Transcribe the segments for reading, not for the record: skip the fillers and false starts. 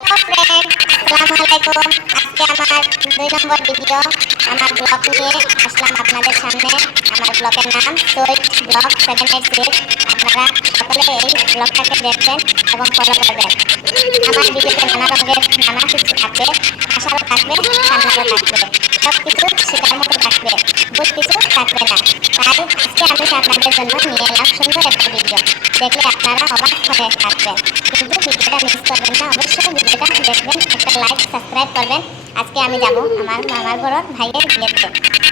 আসসালামু আলাইকুম। আজকে আমার 2 নম্বর ভিডিও। আমার ব্লগ নিয়ে আসলাম আপনাদের সামনে। আমার ব্লগের নাম সুইট ব্লগ 786। আপনারা সকলে এই ব্লগটাকে দেখবেন এবং ফলো করবেন। আমার ভিডিওতে নানা রঙের নানা কিছু থাকবে, হাসারও থাকবে, কান্নারও থাকবে, সব কিছু শেখার মতো থাকবে, ভুল কিছু থাকবে না। তাই আজকে আমি আপনাদের জন্য নিয়ে এলাম সুন্দর একটা ভিডিও। দেখলে আপনারা অবাক হয়ে থাকবেন, কিন্তু ভিডিওটা মিস করবেন না। অবশ্যই ভিডিওটা দেখবেন, একটা লাইক সাবস্ক্রাইব করবেন। আজকে আমি যাব আমার মামার ঘরের ভাইয়ের বিয়েতে।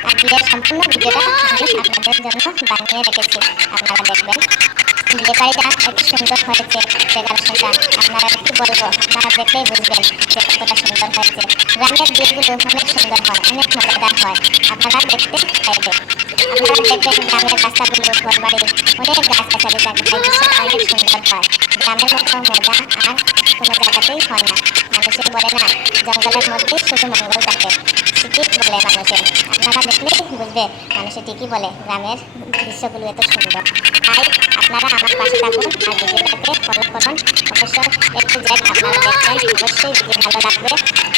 আর বিয়ের সম্পূর্ণ ভিডিওটা আমি আপনাদের জন্য বানিয়ে রেখেছি, আপনারা দেখবেন। বিয়ে বাড়িটা এত সুন্দর হয়েছে, ডেকোরেশনটা আপনারা কি বলবো, আপনারা দেখলেই বুঝবেন যে কতটা সুন্দর হয়েছে। গ্রামের বিয়েগুলো অনেক সুন্দর হয়, অনেক মজাদার হয়, আপনারা দেখতে চাইবেন। আপনারা দেখবেন গ্রামের রাস্তাগুলো, ঘরবাড়ি, অনেক গাছগাছালি থাকে, দৃশ্যটা অনেক সুন্দর হয়। গ্রামের মতো মজা আর কোনো জায়গাতেই হয় না। মানুষে বলে না, জঙ্গলের মধ্যেই শুধু মঙ্গল থাকে, ঠিকই বলে মানুষে। আপনারা দেখলেই বুঝবে, মানুষে ঠিকই বলে গ্রামের দৃশ্যগুলো এত সুন্দর। তাই আপনারা আমার পাশে থাকুন আর ভিডিওটাকে ফলো করুন। অবশ্যই একটু জেড আপনারা দেখবেন, অবশ্যই ভিডিও ভালো লাগবে।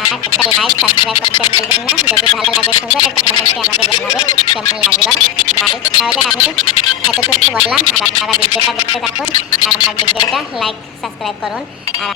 আর একটা লাইক সাবস্ক্রাইব করতে ভুলবেন না। যদি ভালো লাগে সুন্দর একটা কমেন্টে আমাকে জানাবে কেমন লাগলো। তাহলে আমি এতটুকু বললাম, আর আপনারা ভিডিওটা দেখতে থাকুন আর আমার ভিডিওটা লাইক সাবস্ক্রাইব করুন। আর